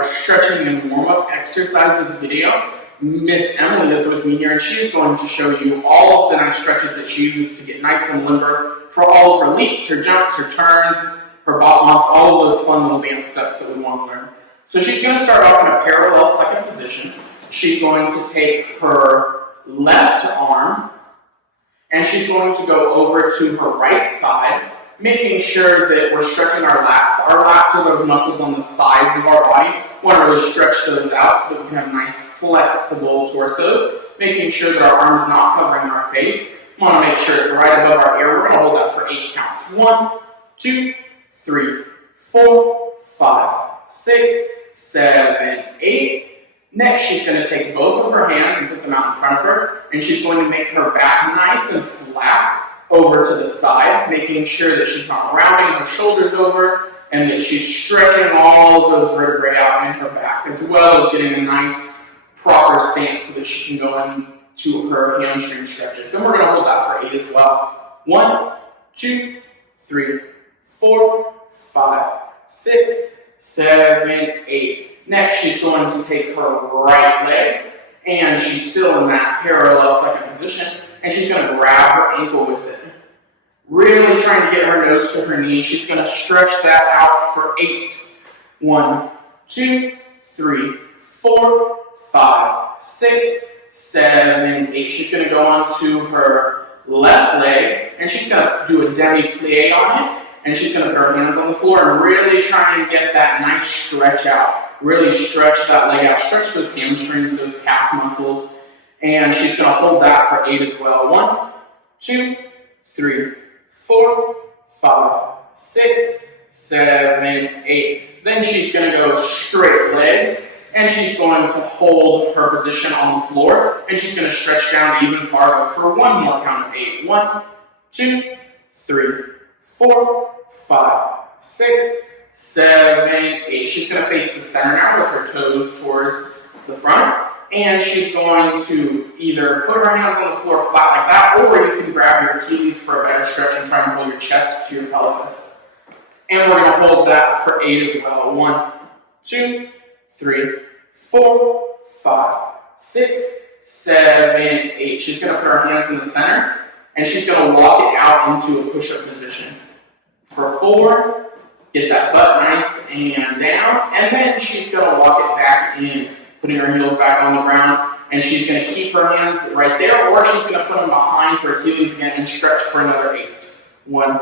our stretching and warm-up exercises video. Miss Emily is with me here, and she is going to show you all of the nice stretches that she uses to get nice and limber for all of her leaps, her jumps, her turns, her bot locks, all of those fun little dance steps that we want to learn. So she's going to start off in a parallel second position. She's going to take her left arm, and she's going to go over to her right side, making sure that we're stretching our lats. Our lats are those muscles on the sides of our body. We want to really stretch those out so that we can have nice flexible torsos, making sure that our arm is not covering our face. We want to make sure it's right above our ear. We're going to hold that for 8 counts. 1, 2, 3, 4, 5, 6, 7, 8. Next, she's going to take both of her hands and put them out in front of her, and she's going to make her back nice and flat over to the side, making sure that she's not rounding her shoulders over and that she's stretching all of those vertebrae out in her back, as well as getting a nice proper stance so that she can go into her hamstring stretches. And we're going to hold that for 8 as well. 1, 2, 3, 4, 5, 6, 7, 8. Next, she's going to take her right leg, and she's still in that parallel second position, and she's going to grab her ankle with it. Really trying to get her nose to her knee. She's going to stretch that out for 8. 1, 2, 3, 4, 5, 6, 7, 8. She's going to go onto her left leg, and she's going to do a demi-plie on it, and she's going to put her hands on the floor and really try and get that nice stretch out. Really stretch that leg out. Stretch those hamstrings, those calf muscles, and she's going to hold that for 8 as well. 1, 2, 3, 4, 5, 6, 7, 8. Then she's going to go straight legs, and she's going to hold her position on the floor, and she's going to stretch down even farther for one more count of 8. 1, 2, 3, 4, 5, 6, 7, 8. She's going to face the center now with her toes towards the front. And she's going to either put her hands on the floor flat like that, or you can grab your Achilles for a better stretch and try and pull your chest to your pelvis. And we're going to hold that for 8 as well. 1, 2, 3, 4, 5, 6, 7, 8. She's going to put her hands in the center, and she's going to walk it out into a push-up position. For 4, get that butt nice and down, and then she's going to walk it back in, putting her heels back on the ground, and she's going to keep her hands right there, or she's going to put them behind her Achilles again and stretch for another 8. 1,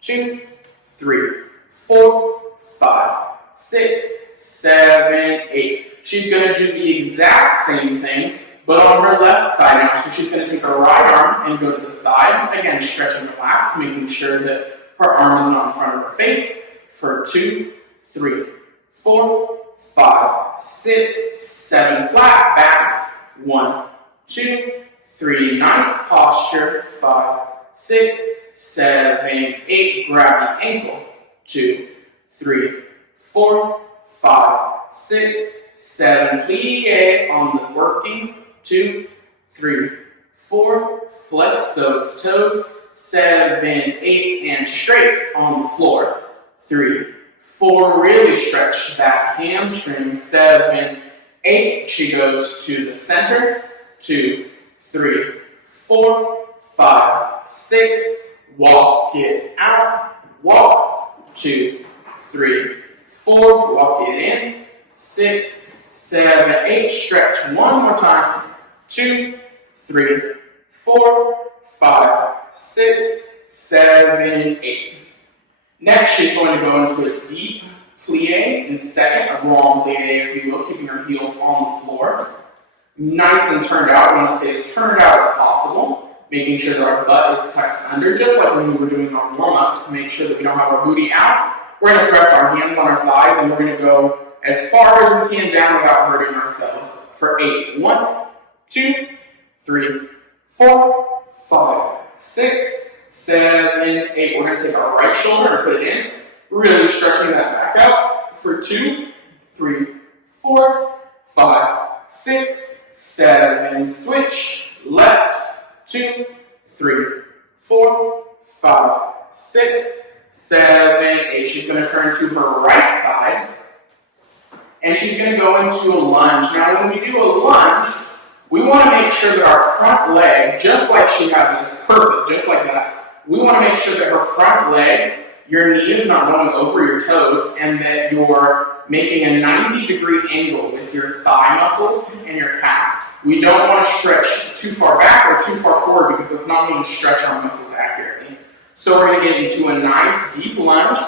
2, 3, 4, 5, 6, 7, 8. She's going to do the exact same thing, but on her left side now. So she's going to take her right arm and go to the side, again stretching her lats, making sure that her arm is not in front of her face. For 2, 3, 4, 5, 6, 7, flat back. 1, 2, 3, nice posture. 5, 6, 7, 8, grab the ankle. 2, 3, 4, 5, 6, 7, plie on the working. 2, 3, 4, flex those toes. 7, 8, and straight on the floor. 3, 4, really stretch that hamstring. 7, 8, she goes to the center. 2, 3, 4, 5, 6, walk it out. Walk. 2, 3, 4, walk it in. 6, 7, 8, stretch one more time. 2, 3, 4, 5, 6, 7, 8. Next, she's going to go into a deep plie in second, a long plie, if you will, keeping her heels on the floor. Nice and turned out. I want to stay as turned out as possible, making sure that our butt is tucked under, just like when we were doing our warm-ups, to make sure that we don't have our booty out. We're going to press our hands on our thighs, and we're going to go as far as we can down without hurting ourselves. For 8. 1, 2, 3, 4, 5, 6, 7, 8. We're going to take our right shoulder and put it in, really stretching that back out. For 2, 3, 4, 5, 6, 7. Switch. Left. 2, 3, 4, 5, 6, 7, 8. She's going to turn to her right side and she's going to go into a lunge. Now, when we do a lunge, we want to make sure that our front leg, just like she has it, it's perfect, just like that. We want to make sure that her front leg, your knee is not going over your toes, and that you're making a 90-degree angle with your thigh muscles and your calf. We don't want to stretch too far back or too far forward because it's not going to stretch our muscles accurately. So we're going to get into a nice deep lunge.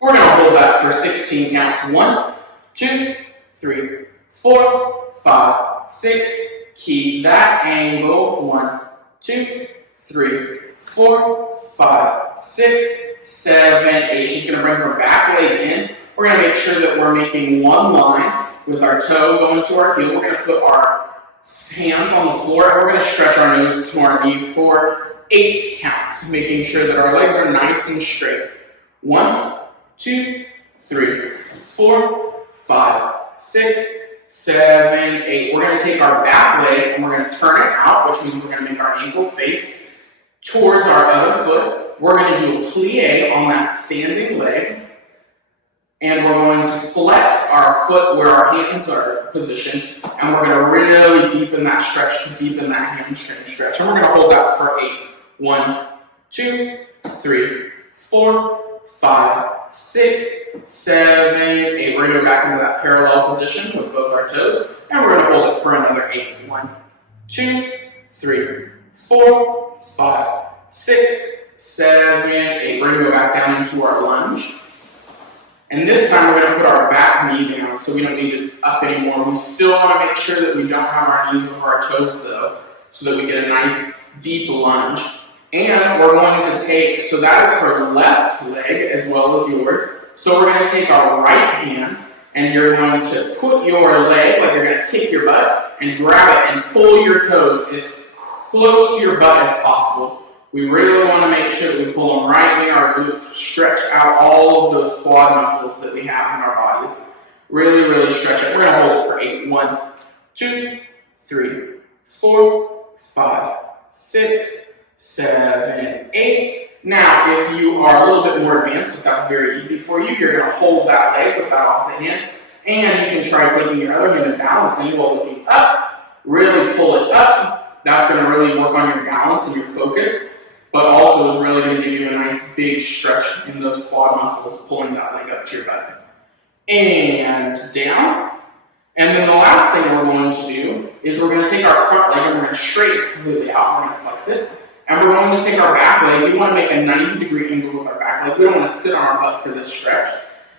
We're going to hold that for 16 counts. 1, 2, 3, 4, 5, 6. Keep that angle. 1, 2, 3, 4, 5, 6, 7, 8. She's going to bring her back leg in. We're going to make sure that we're making one line with our toe going to our heel. We're going to put our hands on the floor, and we're going to stretch our nose to our knee for 8 counts, making sure that our legs are nice and straight. 1, 2, 3, 4, 5, 6, 7, 8. We're going to take our back leg and we're going to turn it out, which means we're going to make our ankle face towards our other foot. We're going to do a plie on that standing leg, and we're going to flex our foot where our hands are positioned, and we're going to really deepen that stretch to deepen that hamstring stretch. And we're going to hold that for 8. 1, 2, 3, 4, 5, 6, 7, 8. We're going to go back into that parallel position with both our toes, and we're going to hold it for another 8. 1, 2, 3, 4, 5, 6, 7, 8. We're going to go back down into our lunge. And this time we're going to put our back knee down so we don't need it up anymore. We still want to make sure that we don't have our knees over our toes though, so that we get a nice deep lunge. And we're going to take, so that is her left leg as well as yours. So we're going to take our right hand and you're going to put your leg, like you're going to kick your butt, and grab it and pull your toes as close to your butt as possible. We really want to make sure that we pull them right near our glutes, stretch out all of those quad muscles that we have in our bodies. Really, really stretch it. We're going to hold it for 8. 1, 2, 3, 4, 5, 6, 7, 8. Now, if you are a little bit more advanced, if that's very easy for you, you're going to hold that leg with that opposite hand, and you can try taking your other hand and balancing while looking up. Really pull it up. That's going to really work on your balance and your focus, but also is really going to give you a nice big stretch in those quad muscles, pulling that leg up to your butt. And down. And then the last thing we're going to do is we're going to take our front leg and we're going to straighten it completely out. We're going to flex it. And we're going to take our back leg. We want to make a 90-degree angle with our back leg. We don't want to sit on our butt for this stretch.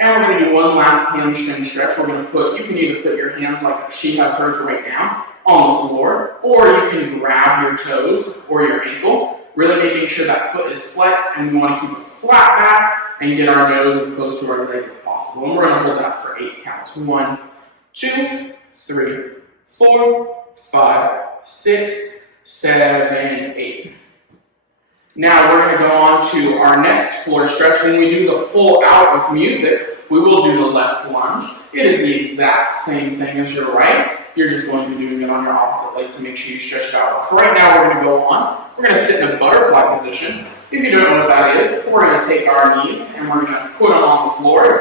And we're going to do one last hamstring stretch. We're going to put, you can either put your hands like she has hers right now on the floor, or you can grab your toes or your ankle, really making sure that foot is flexed, and we want to keep it flat back and get our nose as close to our leg as possible. And we're going to hold that for 8 counts. 1, 2, 3, 4, 5, 6, 7, 8. Now we're going to go on to our next floor stretch. When we do the full out with music, we will do the left lunge. It is the exact same thing as your right. You're just going to be doing it on your opposite leg to make sure you stretch it out. But for right now, we're going to go on. We're going to sit in a butterfly position. If you don't know what that is, we're going to take our knees and we're going to put them on the floor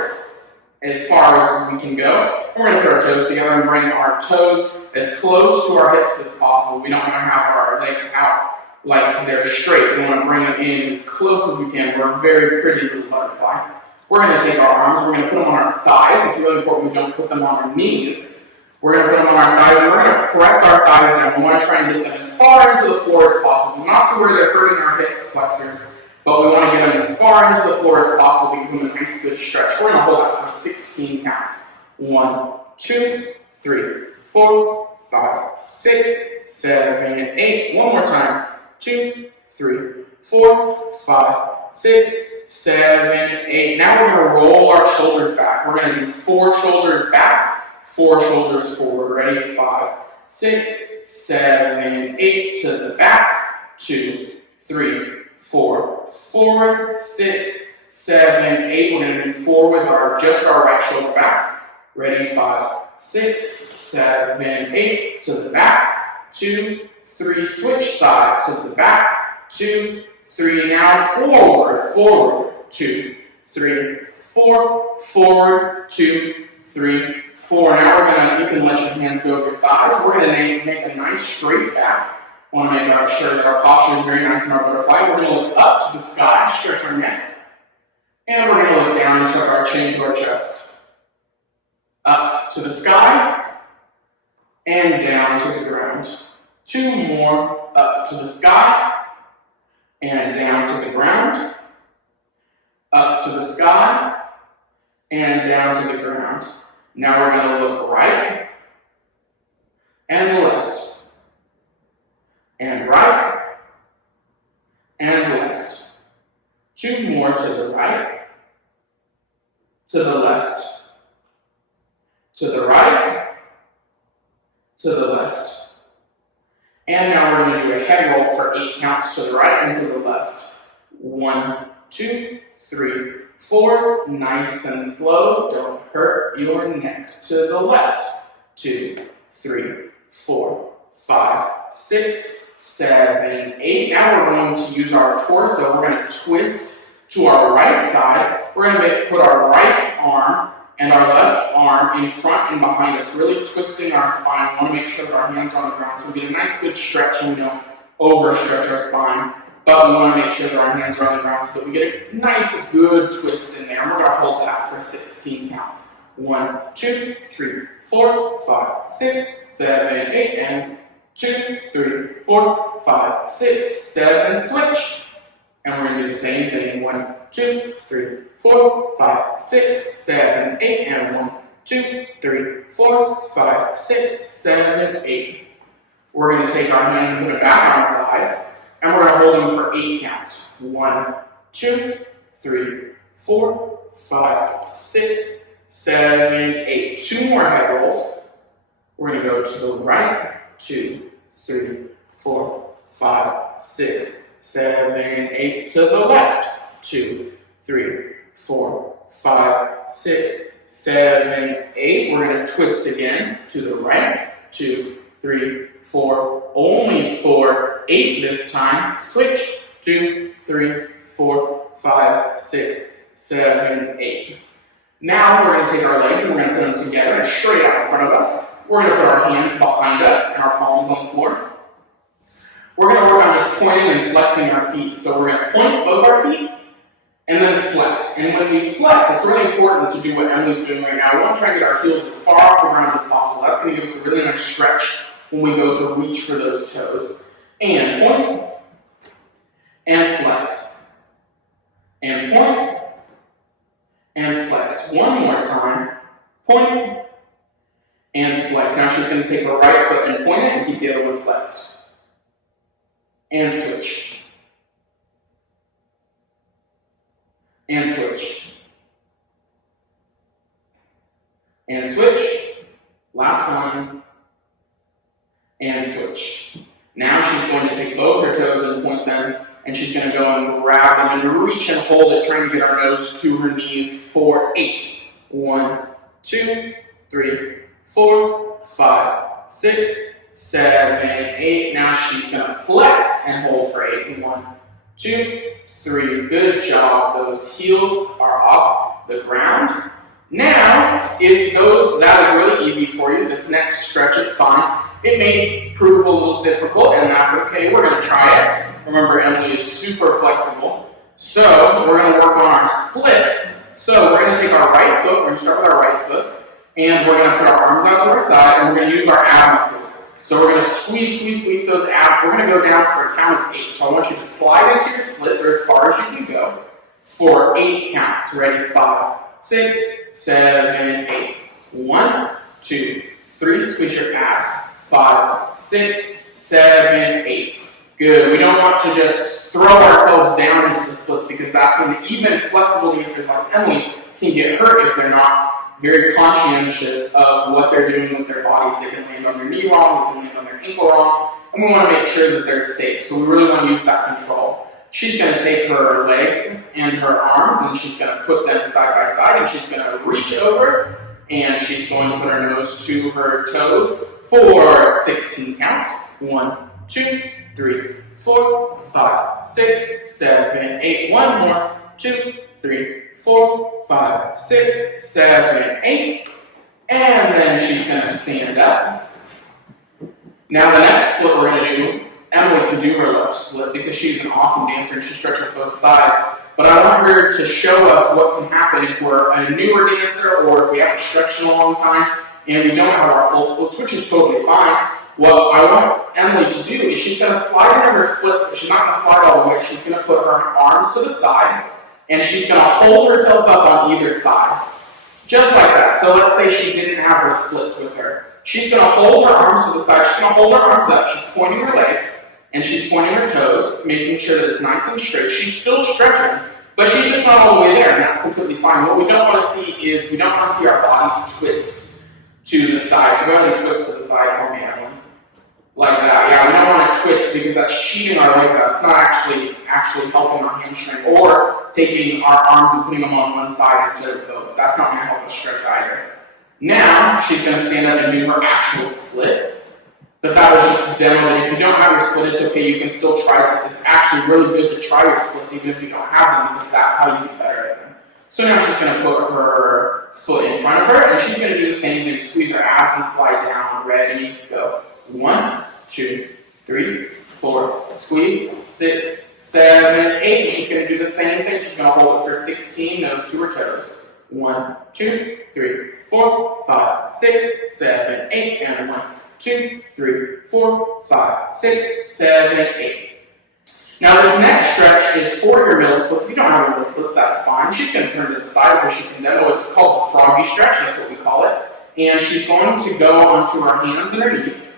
as far as we can go. We're going to put our toes together and bring our toes as close to our hips as possible. We don't want to have our legs out like they're straight. We want to bring them in as close as we can. We're a very pretty little butterfly. We're going to take our arms, we're going to put them on our thighs. It's really important we don't put them on our knees. We're going to put them on our thighs, and we're going to press our thighs down. We want to try and get them as far into the floor as possible. Not to where they're hurting our hip flexors, but we want to get them as far into the floor as possible to give them a nice good stretch. We're going to hold that for 16 counts. 1, 2, 3, 4, 5, 6, 7, 8. One more time. 2, 3, 4, 5, 6, 7, 8. Now we're going to roll our shoulders back. We're going to do 4 shoulders back, 4 shoulders forward. Ready? 5, 6, 7, 8. To the back. 2, 3, 4. Forward. 6, 7, 8. We're going to do 4 with just our right shoulder back. Ready? 5, 6, 7, 8. To the back. 2, 3. Switch sides. To the back. 2, 3. Now forward. Forward. 2, 3, 4. Forward. 2, 3, 4. Now you can let your hands go over your thighs. We're going to make a nice straight back. Want to make sure that our posture is very nice in our butterfly. We're going to look up to the sky, stretch our neck. And we're going to look down and tuck our chin to our chest. Up to the sky and down to the ground. 2 more, up to the sky and down to the ground. Up to the sky and down to the ground. Now we're going to look right and left. And right and left. 2 more to the right, to the left, to the right, to the left. And now we're going to do a head roll for 8 counts to the right and to the left. 1, 2, 3, 4. Nice and slow. Don't hurt your neck. To the left. 2, 3, 4, 5, 6, 7, 8. Now we're going to use our torso. We're going to twist to our right side. We're going to put our right arm and our left arm in front and behind us, really twisting our spine. We want to make sure that our hands are on the ground so we get a nice good stretch and we don't overstretch our spine. But we want to make sure that our hands are on the ground so that we get a nice good twist in there. And we're going to hold that for 16 counts. 1, 2, 3, 4, 5, 6, 7, 8, and 2, 3, 4, 5, 6, 7, switch. And we're going to do the same thing. 1, 2, 3, 4, 5, 6, 7, 8, and 1, 2, 3, 4, 5, 6, 7, 8. We're going to take our hands and put it back on our thighs, and we're going to hold them for 8 counts. 1, 2, 3, 4, 5, 6, 7, 8. 2 more head rolls. We're going to go to the right. 2, 3, 4, 5, 6, 7, 8. To the left. 2, 3, 4, 5, 6, 7, 8. We're going to twist again to the right. 2, 3, 4, only 4, 8 this time. Switch. 2, 3, 4, 5, 6, 7, 8. Now we're going to take our legs and we're going to put them together straight out in front of us. We're going to put our hands behind us and our palms on the floor. We're going to work on just pointing and flexing our feet. So we're going to point both our feet and then flex. And when we flex, it's really important to do what Emily's doing right now. We want to try to get our heels as far off the ground as possible. That's going to give us a really nice stretch when we go to reach for those toes. And point and flex. And point and flex. One more time. Point and flex. Now she's going to take her right foot and point it and keep the other one flexed. And switch. And switch. And switch. Last one. And switch. Now she's going to take both her toes and point them, and she's going to go and grab them and reach and hold it, trying to get our nose to her knees for 8. 1, 2, 3, 4, 5, 6, 7, 8. Now she's going to flex and hold for 8. 1, 2, 3. Good job. Those heels are off the ground. Now, if that is really easy for you, this next stretch is fine. It may prove a little difficult, and that's okay. We're going to try it. Remember, Emily is super flexible. So, we're going to work on our splits. So, we're going to take our right foot. We're going to start with our right foot. And we're going to put our arms out to our side, and we're going to use our ab muscles. So, we're going to squeeze those abs. We're going to go down for a count of 8. So, I want you to slide into your splits, or as far as you can go, for 8 counts. Ready? 5, 6, 7, 8. 1, 2, 3. Squeeze your abs. 5, 6, 7, 8. Good. We don't want to just throw ourselves down into the splits because that's when even flexible dancers like Emily can get hurt if they're not very conscientious of what they're doing with their bodies. They can land on their knee wrong, they can land on their ankle wrong, and we want to make sure that they're safe. So we really want to use that control. She's going to take her legs and her arms and she's going to put them side by side and she's going to reach over and she's going to put her nose to her toes for 16 counts. 1, 2, 3, 4, 5, 6, 7, 8. One more. 2, 3, 4, 5, 6, 7, 8. And then she's going to stand up. Now the next split we're going to do, Emily can do her left split because she's an awesome dancer and she stretches both sides. But I want her to show us what can happen if we're a newer dancer or if we haven't stretched in a long time and we don't have our full splits, which is totally fine. What I want Emily to do is she's going to slide into her splits, but she's not going to slide all the way. She's going to put her arms to the side and she's going to hold herself up on either side. Just like that. So let's say she didn't have her splits with her. She's going to hold her arms to the side. She's going to hold her arms up. She's pointing her leg and she's pointing her toes, making sure that it's nice and straight. She's still stretching, but she's just not all the way there, and that's completely fine. What we don't want to see is we don't want to see our bodies twist to the side. So we want to twist to the side for me, Emily. Like that. Yeah, we don't want to twist because that's cheating our legs out. It's not actually helping our hamstring or taking our arms and putting them on one side instead of both. That's not going to help us stretch either. Now she's going to stand up and do her actual split. But that was just a demo that if you don't have your split, it's okay, you can still try this. It's actually really good to try your splits even if you don't have them because that's how you get better at them. So now she's going to put her foot in front of her and she's going to do the same thing. Squeeze her abs and slide down. Ready, go. 1, 2, 3, 4, squeeze, 6, 7, 8. She's going to do the same thing. She's going to hold it for 16, nose to her toes. 1, 2, 3, 4, 5, 6, 7, 8, and 1, 2, 3, 4, 5, 6, 7, 8. Now this next stretch is for your middle splits. If you don't have middle splits, that's fine. She's going to turn to the side so she can demo. It's called the froggy stretch, that's what we call it. And she's going to go onto her hands and her knees.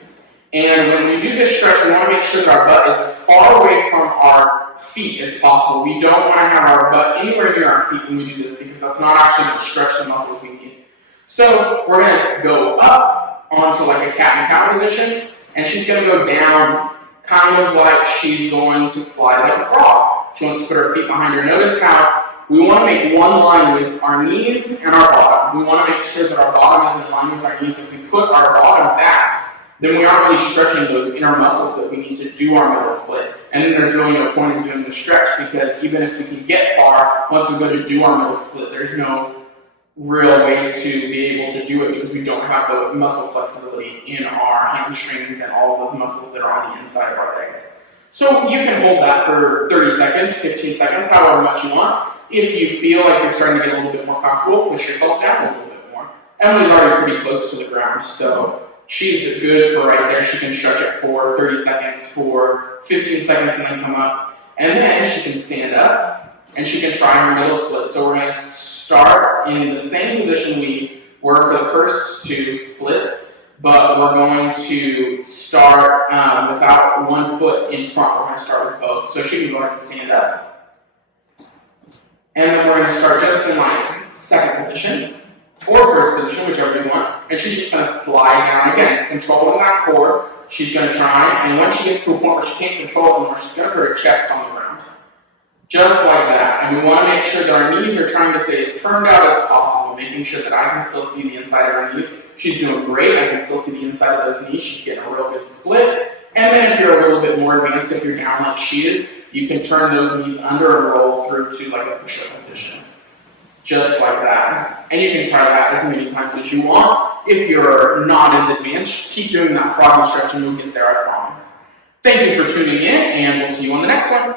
And when we do this stretch, we want to make sure that our butt is as far away from our feet as possible. We don't want to have our butt anywhere near our feet when we do this because that's not actually going to stretch the muscles we need. So we're going to go up onto like a cat and cow position, and she's going to go down kind of like she's going to slide like a frog. She wants to put her feet behind her. Notice how we want to make one line with our knees and our bottom. We want to make sure that our bottom is in line with our knees. If we put our bottom back, then we aren't really stretching those inner muscles that we need to do our middle split. And then there's really no point in doing the stretch because even if we can get far, once we go to do our middle split, there's no real way to be able to do it because we don't have the muscle flexibility in our hamstrings and all of those muscles that are on the inside of our legs. So you can hold that for 30 seconds, 15 seconds, however much you want. If you feel like you're starting to get a little bit more comfortable, push yourself down a little bit more. Emily's already pretty close to the ground, so she's good for right there. She can stretch it for 30 seconds, for 15 seconds, and then come up. And then she can stand up, and she can try her middle split. So we're going to start in the same position we were for the first two splits, but we're going to start without one foot in front. We're going to start with both. So she can go ahead and stand up. And then we're going to start just in like second position, or first position, whichever you want. And she's just going to slide down again, controlling that core. She's going to try, and when she gets to a point where she can't control it anymore, she's going to put her chest on the ground. Just like that. And we want to make sure that our knees are trying to stay as turned out as possible, making sure that I can still see the inside of her knees. She's doing great. I can still see the inside of those knees. She's getting a real good split. And then if you're a little bit more advanced, if you're down like she is, you can turn those knees under and roll through to like a push-up position. Just like that. And you can try that as many times as you want. If you're not as advanced, keep doing that froggy stretch and you'll get there, I promise. Thank you for tuning in, and we'll see you on the next one.